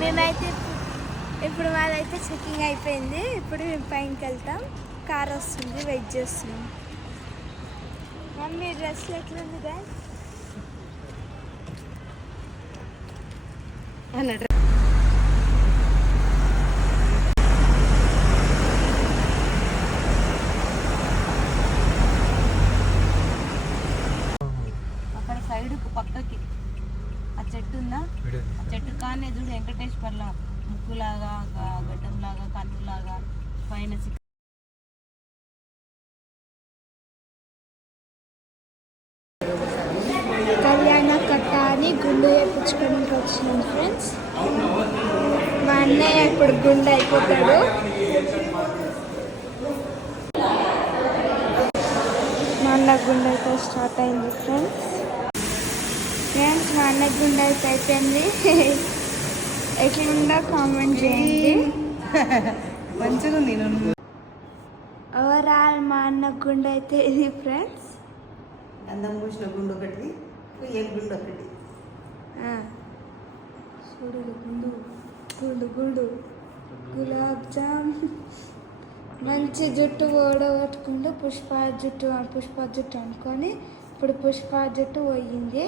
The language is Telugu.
మేమైతే ఇప్పుడు మాదైతే చెకింగ్ అయిపోయింది. ఇప్పుడు మేము పైనకి వెళ్తాం. కార్ వస్తుంది, వెయిట్ చేస్తున్నాం. మమ్మీ డ్రెస్ ఎట్లుంది గాయ్? అక్కడ సైడ్ పక్కకి ఆ చెట్టు ఉందా, ఆ చెట్టు కానీ చూడు వెంకటేశ్వర్ల ముక్కులాగా, గడ్డంలాగా, కన్నులాగా పైన కళ్యాణ కట్ట అని గుండు వేయించుకోవడానికి వచ్చినాం ఫ్రెండ్స్. మా అన్నయ్య ఇప్పుడు గుండు అయిపోతాడు. మా అన్న గుండు అయితే స్టార్ట్ అయింది ఫ్రెండ్స్. మా అన్న గుండు అయితే అయిపోయింది. ఎట్లుందో కామెంట్ చేయండి. మంచిగా ఉంది. ఓవరాల్ మా అన్న గుండు అయితే ఇది ఫ్రెండ్స్. అందం పూసిన గుండు ఒకటి, ఏ గుండు ఒకటి. చూడు గుండు గుండు గుండు గులాబ్ జామ్. మంచి జుట్టు ఓడగొట్టుకుంటూ పుష్ప జుట్టు అనుకొని ఇప్పుడు పుష్ప జుట్టు పోయింది.